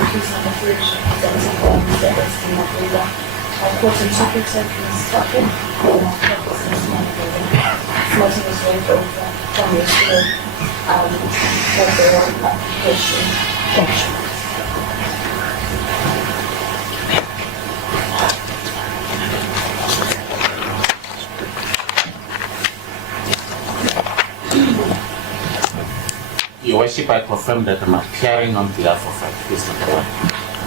accused number 3 should present some evidence that is in the favor of court interpreted instructed and of purposes non-available. Motion is waived over from yesterday for the application. Thank you. Your Worship, I confirm that I'm appearing on behalf of accused number 1.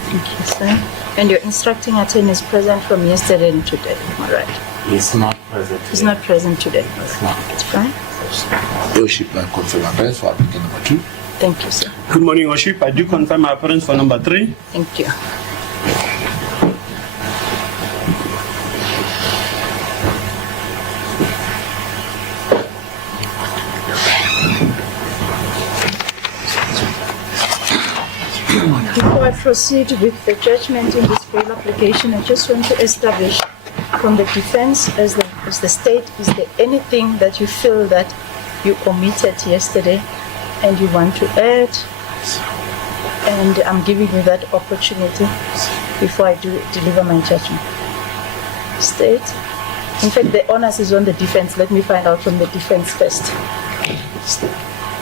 Thank you, sir. And your instructing attorney is present from yesterday and today, am I right? He's not present today. He's not present today. It's not. It's fine. Your Worship, I confirm appearance for applicant number 2. Thank you, sir. Good morning, Your Worship. I do confirm my appearance for number 3. Thank you. Before I proceed with the judgment in this bail application, I just want to establish from the defense as the state, is there anything that you feel that you omitted yesterday and you want to add? And I'm giving you that opportunity before I deliver my judgment. State. In fact, the onus is on the defense. Let me find out from the defense first.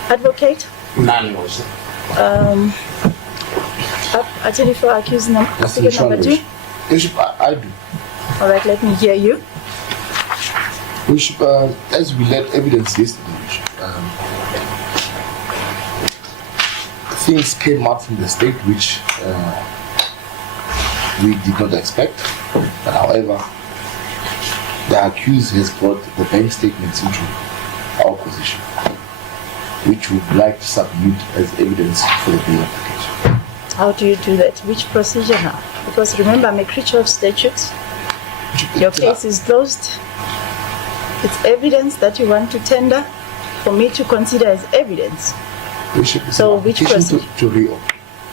Advocate? None, Your Worship. Attorney for accused number 2. Worship, I do. All right, let me hear you. Worship, as we led evidence yesterday, Worship, things came out from the state which we did not expect. But however, the accused has brought the bank statements into our position, which we would like to submit as evidence for the bail application. How do you do that? Which procedure now? Because remember, I'm a creature of statutes. Your case is closed. It's evidence that you want to tender for me to consider as evidence. Worship, So which procedure? to reopen.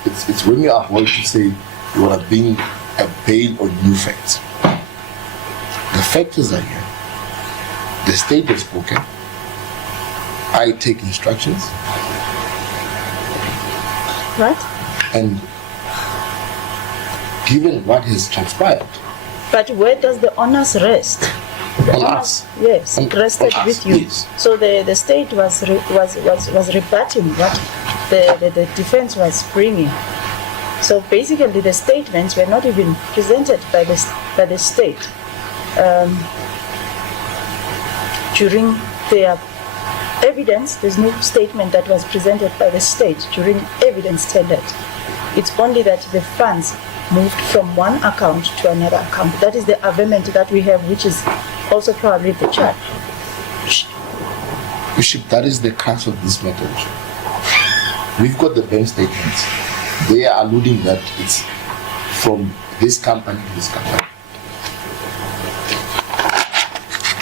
It's when you avoid to say you are being a bail on new facts. The factors are here. The state has spoken. I take instructions. Right? And given what has transpired, But where does the onus rest? The On onus- us. Yes, On- it rested on us, with you. yes. So the state was rebutting what the defense was bringing. So basically, the statements were not even presented by the state during their evidence. There's no statement that was presented by the state during evidence tendered. It's only that the funds moved from one account to another account. That is the averment that we have, which is also probably the charge. Bishop, that is the crux of this matter. We've got the bank statements. They are alluding that it's from this company to this company.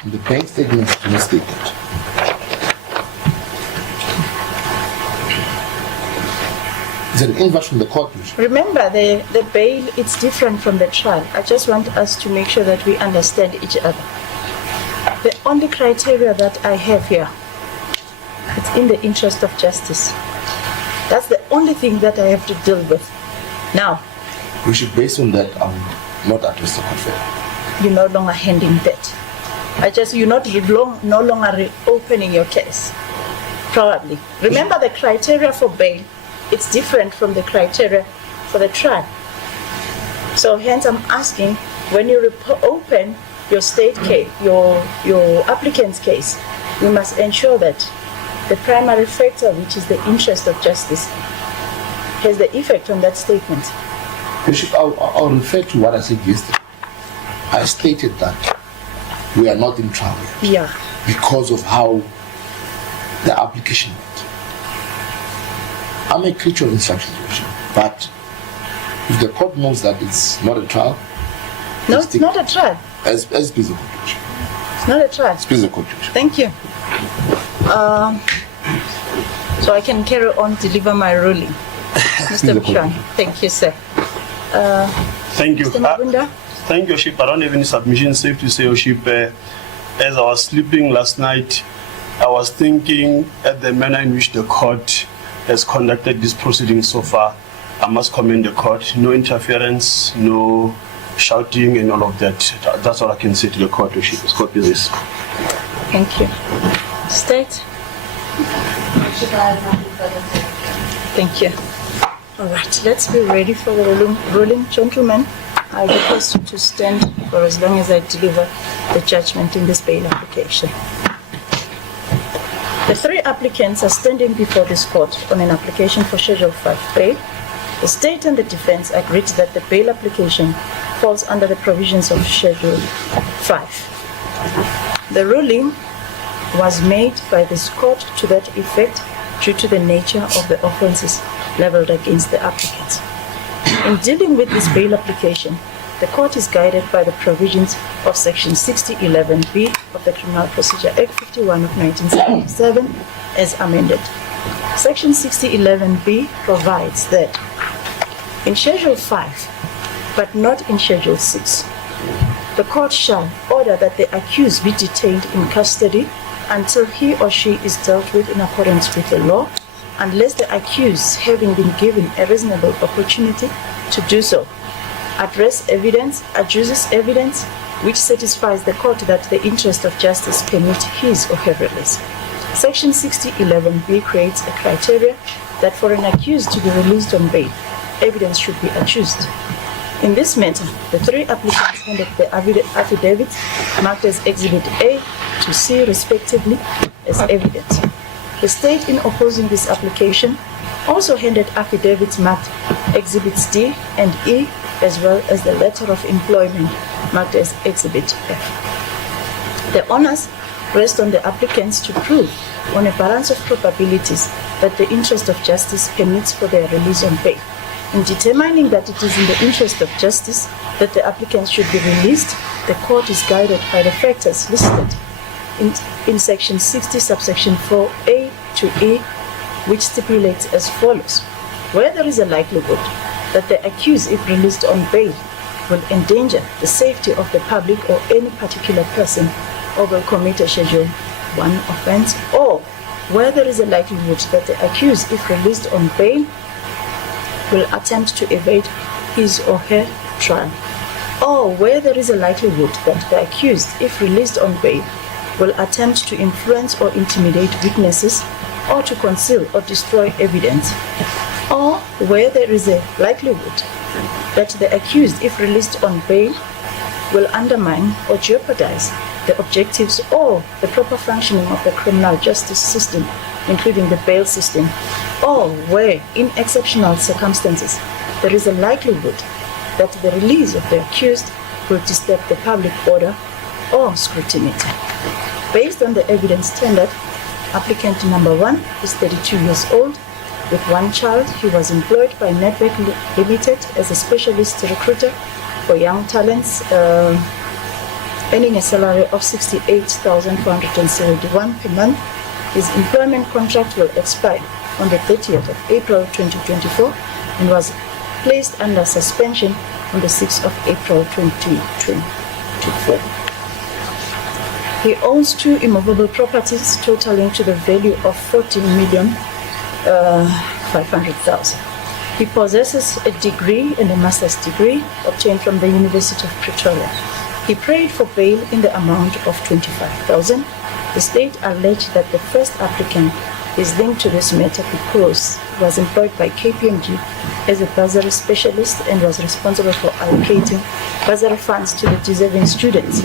The bank statements do not state that. It's an inverse from the court. Remember, the bail, it's different from the trial. I just want us to make sure that we understand each other. The only criteria that I have here, it's in the interest of justice. That's the only thing that I have to deal with. Now, We should, based on that, I will not address the court. you're no longer handing that. You're no longer reopening your case. Probably. Remember, the criteria for bail, it's different from the criteria for the trial. So hence I'm asking, when you open your state case, your applicant's case, you must ensure that the primary factor, which is the interest of justice, has the effect on that statement. Bishop, I'll refer to what I said yesterday. I stated that we are not in trial yet Yeah. because of how the application went. I'm a creature of instructions, Bishop, but if the court knows that it's not a trial, No, it's not a trial. as please the court, Bishop. It's not a trial. Please the court, Bishop. Thank you. So I can carry on, deliver my ruling. Mr. Buchan. Thank you, sir. Thank you. Mr. Mabunda? Thank you, Ship. I don't have any submission. Safe to say, Ship, as I was sleeping last night, I was thinking at the manner in which the court has conducted this proceeding so far. I must commend the court. No interference, no shouting and all of that. That's all I can say to the court. As court is. Thank you. State. Thank you. All right, let's be ready for the ruling. Gentlemen, I request you to stand for as long as I deliver the judgment in this bail application. The three applicants are standing before this court on an application for Schedule 5 bail. The state and the defense agreed that the bail application falls under the provisions of Schedule 5. The ruling was made by this court to that effect due to the nature of the offences levelled against the applicants. In dealing with this bail application, the court is guided by the provisions of Section 60.11b of the Criminal Procedure Act 51 of 1977 as amended. Section 60.11b provides that in Schedule 5, but not in Schedule 6, the court shall order that the accused be detained in custody until he or she is dealt with in accordance with the law, unless the accused, having been given a reasonable opportunity to do so, adduces evidence which satisfies the court that the interest of justice permits his or her release. Section 60.11b creates a criteria that for an accused to be released on bail, evidence should be adduced. In this matter, the three applicants handed the affidavits marked as Exhibit A to C respectively as evidence. The state, in opposing this application, also handed affidavits marked Exhibits D and E, as well as the letter of employment marked as Exhibit F. The onus rests on the applicants to prove, on a balance of probabilities, that the interest of justice permits for their release on bail. In determining that it is in the interest of justice that the applicants should be released, the court is guided by the factors listed in Section 60, subsection 4A to E, which stipulates as follows: where there is a likelihood that the accused, if released on bail, will endanger the safety of the public or any particular person, or will commit a Schedule 1 offense, or where there is a likelihood that the accused, if released on bail, will attempt to evade his or her trial, or where there is a likelihood that the accused, if released on bail, will attempt to influence or intimidate witnesses, or to conceal or destroy evidence, or where there is a likelihood that the accused, if released on bail, will undermine or jeopardize the objectives or the proper functioning of the criminal justice system, including the bail system, or where, in exceptional circumstances, there is a likelihood that the release of the accused will disturb the public order or scrutiny. Based on the evidence tendered, applicant number 1 is 32 years old with one child. He was employed by Network Limited as a specialist recruiter for young talents, earning a salary of 68,471 per month. His employment contract will expire on the 30th of April 2024 and was placed under suspension on the 6th of April 2024. He owns 2 immovable properties totaling to the value of 14,500,000. He possesses a degree and a master's degree obtained from the University of Pretoria. He prayed for bail in the amount of 25,000. The state alleged that the first applicant is linked to this matter because he was employed by KPMG as a bursary specialist and was responsible for allocating bursary funds to the deserving students.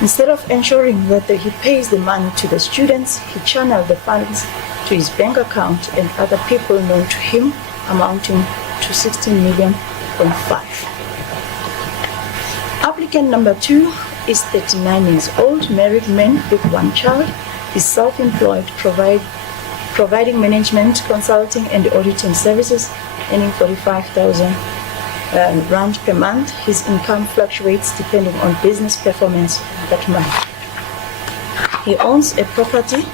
Instead of ensuring that he pays the money to the students, he channeled the funds to his bank account and other people known to him, amounting to 16 million. Applicant number 2 is 39 years old, married man with one child. Is self-employed, providing management, consulting, and auditing services, earning 45,000 rand per month. His income fluctuates depending on business performance that month. He owns a property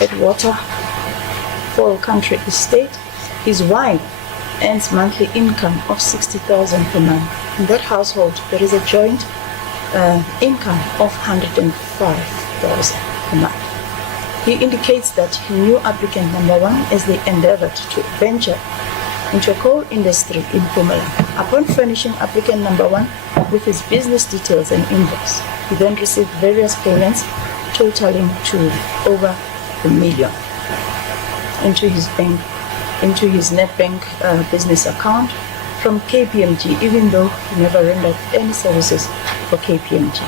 at Waterfall Country Estate. His wife earns monthly income of 60,000 per month. In that household, there is a joint income of 105,000 per month. He indicates that he knew applicant number 1 as they endeavored to venture into a coal industry in Mpumalanga. Upon furnishing applicant number 1 with his business details and invoice, he then received various payments totaling to over $1 million into his net bank business account from KPMG, even though he never rendered any services for KPMG.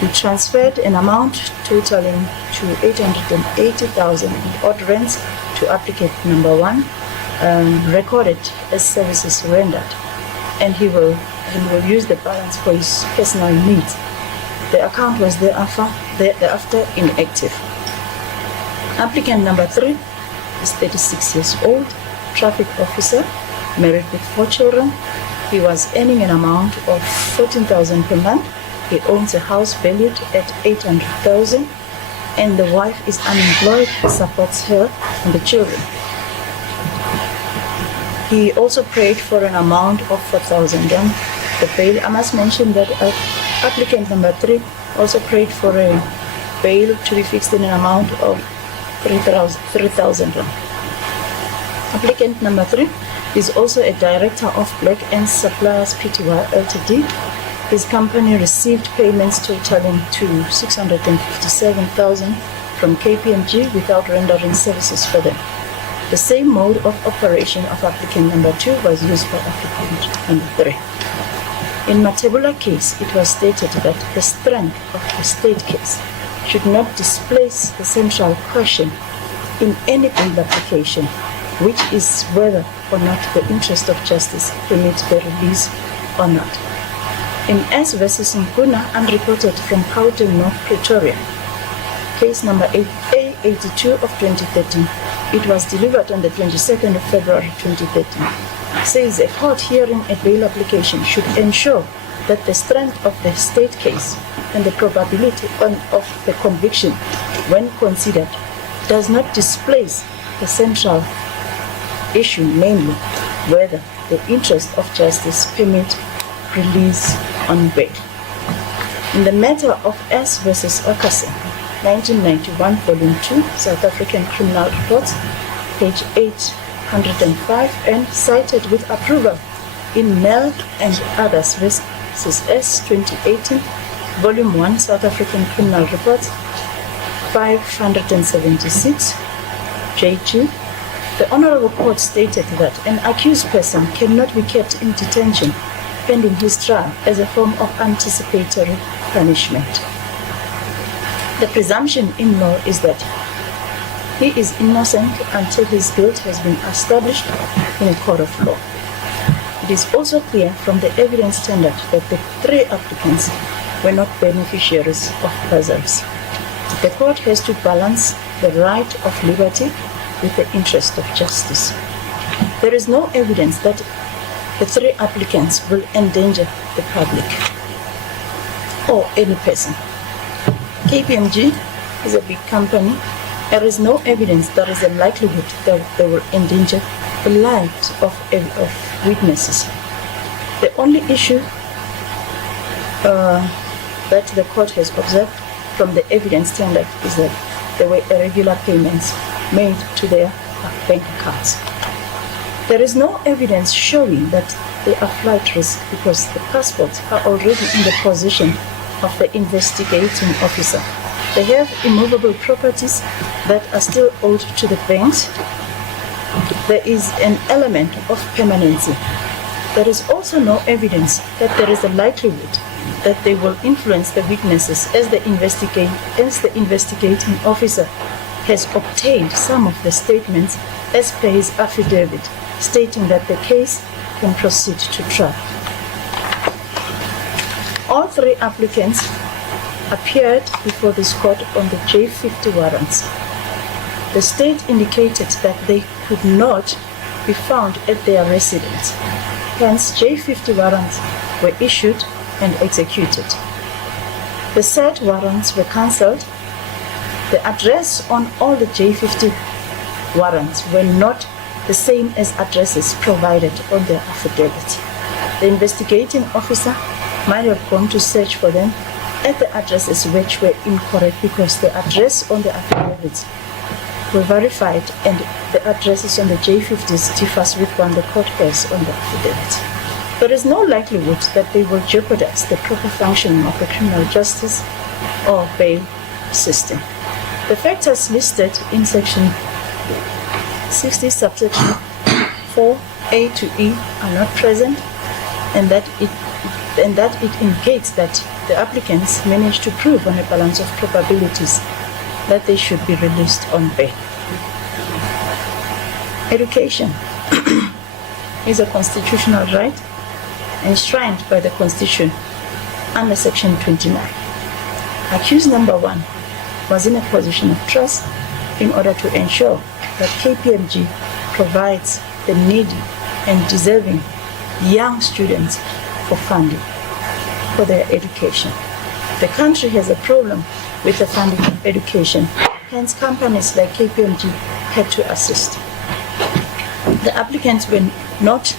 He transferred an amount totaling to 880,000 in odd rents to applicant number 1, recorded as services rendered, and he will use the balance for his personal needs. The account was thereafter inactive. Applicant number 3 is 36 years old, traffic officer, married with 4 children. He was earning an amount of 14,000 per month. He owns a house valued at 800,000, and the wife is unemployed, supports her and the children. He also prayed for an amount of 4,000 rand. The bail, I must mention that applicant number 3 also prayed for a bail to be fixed in an amount of 3,000 rand. Applicant number 3 is also a director of Black and Suppliers Pty Ltd. His company received payments totaling to 657,000 from KPMG without rendering services for them. The same mode of operation of applicant number 2 was used for applicant number 3. In Matebula case, it was stated that the strength of the state case should not displace the central question in any bail application, which is whether or not the interest of justice permits the release or not. In S versus Nkuna, unreported from Gauteng North Pretoria, case number A82 of 2013, it was delivered on the 22nd of February 2013, says a court hearing a bail application should ensure that the strength of the state case and the probability of the conviction, when considered, does not displace the central issue, namely whether the interest of justice permit release on bail. In the matter of S versus Okase, 1991, Volume 2, South African Criminal Reports, page 805, and cited with approval in Mel and Others versus S, 2018, Volume 1, South African Criminal Reports, 576, J2, the Honorable Court stated that an accused person cannot be kept in detention pending his trial as a form of anticipatory punishment. The presumption in law is that he is innocent until his guilt has been established in a court of law. It is also clear from the evidence tendered that the 3 applicants were not beneficiaries of bursaries. The court has to balance the right of liberty with the interest of justice. There is no evidence that the 3 applicants will endanger the public or any person. KPMG is a big company. There is no evidence there is a likelihood that they will endanger the lives of witnesses. The only issue that the court has observed from the evidence tendered is that there were irregular payments made to their bank accounts. There is no evidence showing that they are flight risk because the passports are already in the possession of the investigating officer. They have immovable properties that are still owed to the banks. There is an element of permanency. There is also no evidence that there is a likelihood that they will influence the witnesses as the investigating officer has obtained some of the statements as per his affidavit, stating that the case can proceed to trial. All 3 applicants appeared before this court on the J50 warrants. The state indicated that they could not be found at their residence. Hence, J50 warrants were issued and executed. The said warrants were cancelled. The address on all the J50 warrants were not the same as addresses provided on their affidavit. The investigating officer might have gone to search for them at the addresses which were incorrect because the address on the affidavit were verified and the addresses on the J50s differs with one the court has on the affidavit. There is no likelihood that they will jeopardize the proper functioning of the criminal justice or bail system. The factors listed in section 60 subsection 4A to E are not present, and that it indicates that the applicants managed to prove on a balance of probabilities that they should be released on bail. Education is a constitutional right enshrined by the Constitution under Section 29. Accused number 1 was in a position of trust in order to ensure that KPMG provides the needy and deserving young students for funding for their education. The country has a problem with the funding of education, hence companies like KPMG had to assist. The applicants were not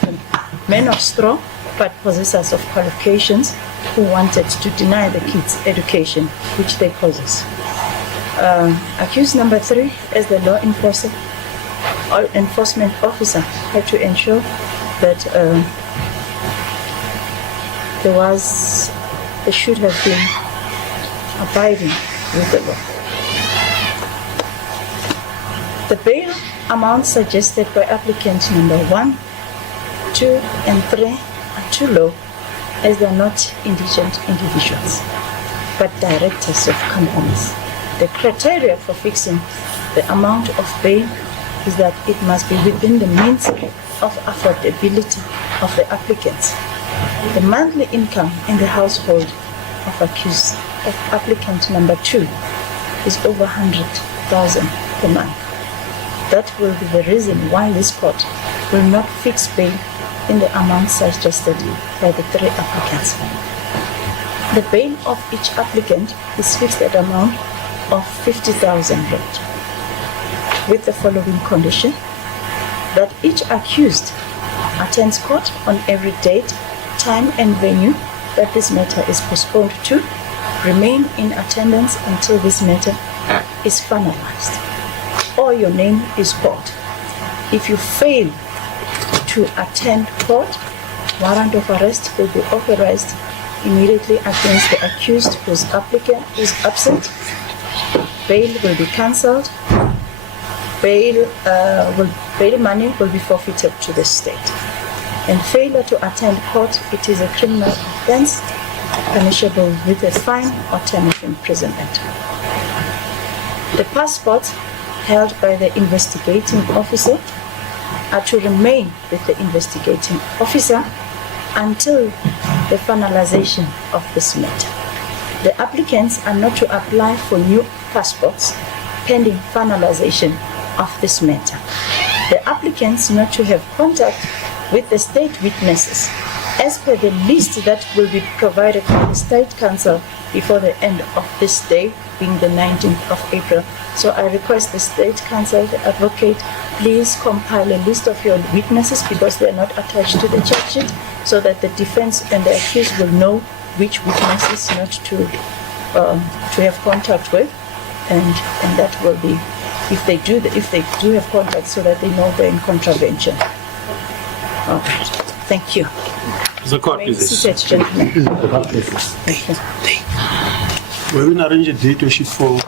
men of straw, but possessors of qualifications who wanted to deny the kids education, which they possess. Accused number 3, as the law enforcement officer, had to ensure that they should have been abiding with the law. The bail amount suggested by applicant number 1, 2, and 3 are too low, as they are not indigent individuals, but directors of companies. The criteria for fixing the amount of bail is that it must be within the means of affordability of the applicants. The monthly income in the household of applicant number 2 is over 100,000 per month. That will be the reason why this court will not fix bail in the amount suggested by the 3 applicants. The bail of each applicant is fixed at an amount of 50,000 rand, with the following condition: that each accused attends court on every date, time, and venue that this matter is postponed to, remain in attendance until this matter is finalized, or your name is called. If you fail to attend court, warrant of arrest will be authorized immediately against the accused whose applicant is absent. Bail will be cancelled. Bail money will be forfeited to the state. And failure to attend court, it is a criminal offense punishable with a fine or term of imprisonment. The passports held by the investigating officer are to remain with the investigating officer until the finalization of this matter. The applicants are not to apply for new passports pending finalization of this matter. The applicants not to have contact with the state witnesses as per the list that will be provided by the State Council before the end of this day, being the 19th of April. So I request the State Council, the advocate, please compile a list of your witnesses, because they are not attached to the charge sheet, so that the defense and the accused will know which witnesses not to have contact with, and that will be, if they do have contact, so that they know they're in contravention. All right. Thank you. The court May is seated, gentlemen. Thank you. we will arrange a date or sheet for.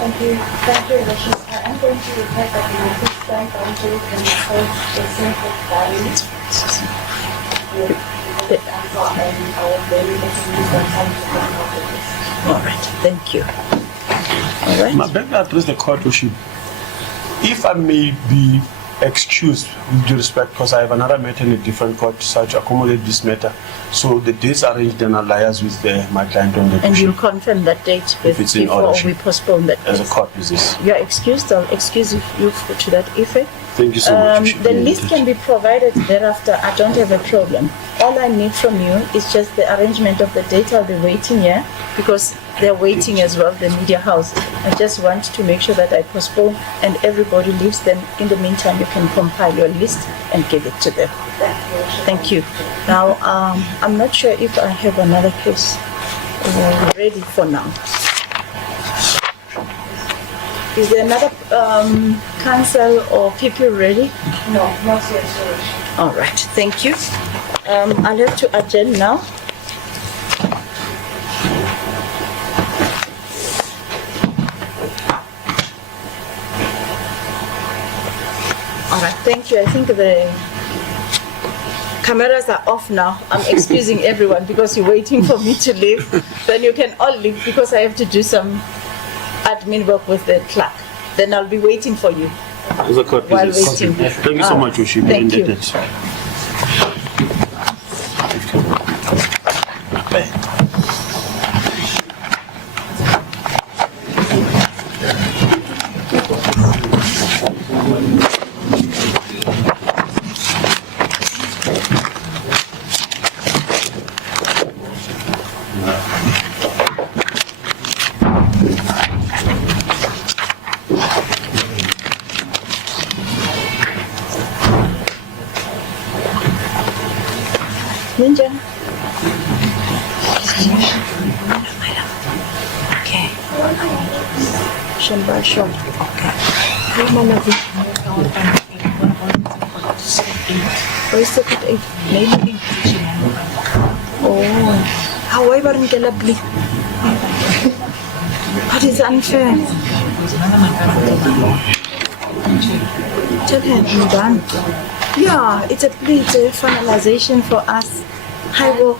Thank you. Thank you, Your Worship. I am going to request that the notice signed on to and hold the simple value. All right. Thank you. All right. I beg to address the court, Worship. If I may be excused with due respect, because I have another matter in a different court, so to accommodate this matter. So the dates arranged and alias with my client on the And you'll confirm that date it's in before order, we postpone that as a date. court business. You are excused. I'll excuse you to that effect. Thank you so much. Worship. The list can be provided thereafter. I don't have a problem. All I need from you is just the arrangement of the date. I'll be waiting here because they're waiting as well, the media house. I just want to make sure that I postpone and everybody leaves. Then in the meantime, you can compile your list and give it to them. Thank you. Now, I'm not sure if I have another case ready for now. Is there another council or people ready? No, not yet, sorry. All right, thank you. I'll have to adjourn now. All right, thank you. I think the cameras are off now. I'm excusing everyone because you're waiting for me to leave. Then you can all leave because I have to do some admin work with the clerk. Then I'll be waiting for you As a court, while please. waiting. Thank you so much, Yoshi. Thank you. Ninja. Okay. Shamba short. Okay. Where's the 8? Maybe. Oh. How I barang kala bli. That is unfair. Tell him I'm done. Yeah, it's a plea, it's a finalization for us. I will.